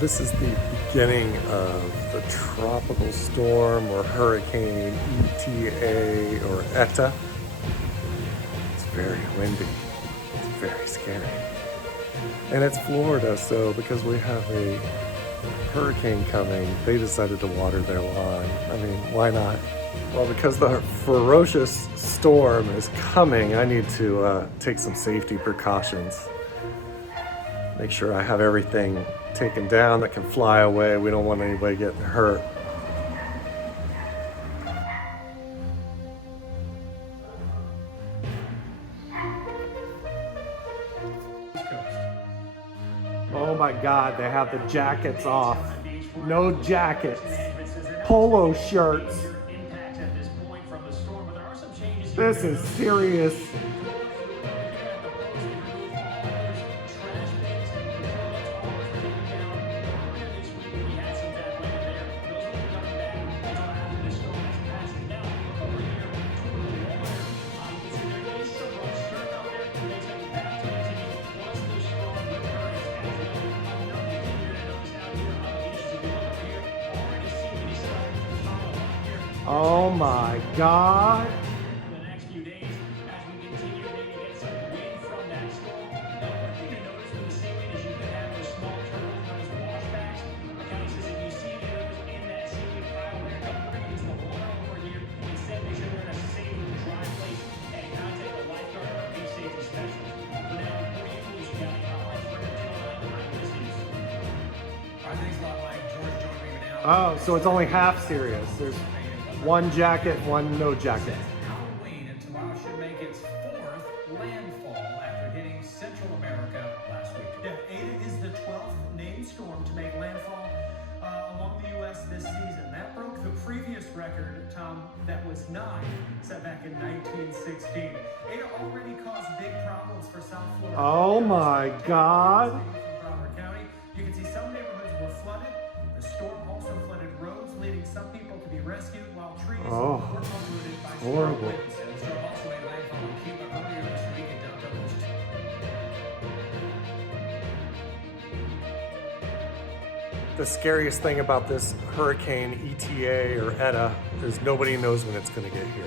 This is the beginning of the tropical storm or hurricane ETA or ETA. It's very windy. It's very scary. And it's Florida, so because we have a hurricane coming, they decided to water their lawn. I mean, why not? Well, because the ferocious storm is coming, I need to take some safety precautions. Make sure I have everything taken down that can fly away. We don't want anybody getting hurt. Oh my God, they have the jackets off. No jackets. Polo shirts. This is serious. Oh my God. The next few days, as we continue to maybe get some wind from that storm. Now, one thing to notice with the ceiling is you could have those small turtles known as washbacks. The county says if you see those in that ceiling pile there, don't bring them into the water over here. Instead, make sure they're in a safe, dry place and contact a lifeguard or a big safety specialist. For now, reporting in Volusia County, I'm Frederick Channel 9 Eyewitness News. All right, thanks a lot, Mike. George joining me now. Oh, so it's only half serious. There's one jacket, one no jacket. Halloween, and tomorrow should make its fourth landfall after hitting Central America last week. Yeah, ETA is the 12th named storm to make landfall along the U.S. this season. That broke the previous record, Tom, that was 9, set back in 1916. ETA already caused big problems for South Florida. Oh my God. From Broward County, you can see some neighborhoods were flooded. The storm also flooded roads, leading some people to be rescued while trees were uprooted by strong horrible. winds. And the storm also made landfall in Cuba earlier this week and dumped almost The scariest thing about this hurricane ETA or ETA is nobody knows when it's going to get here.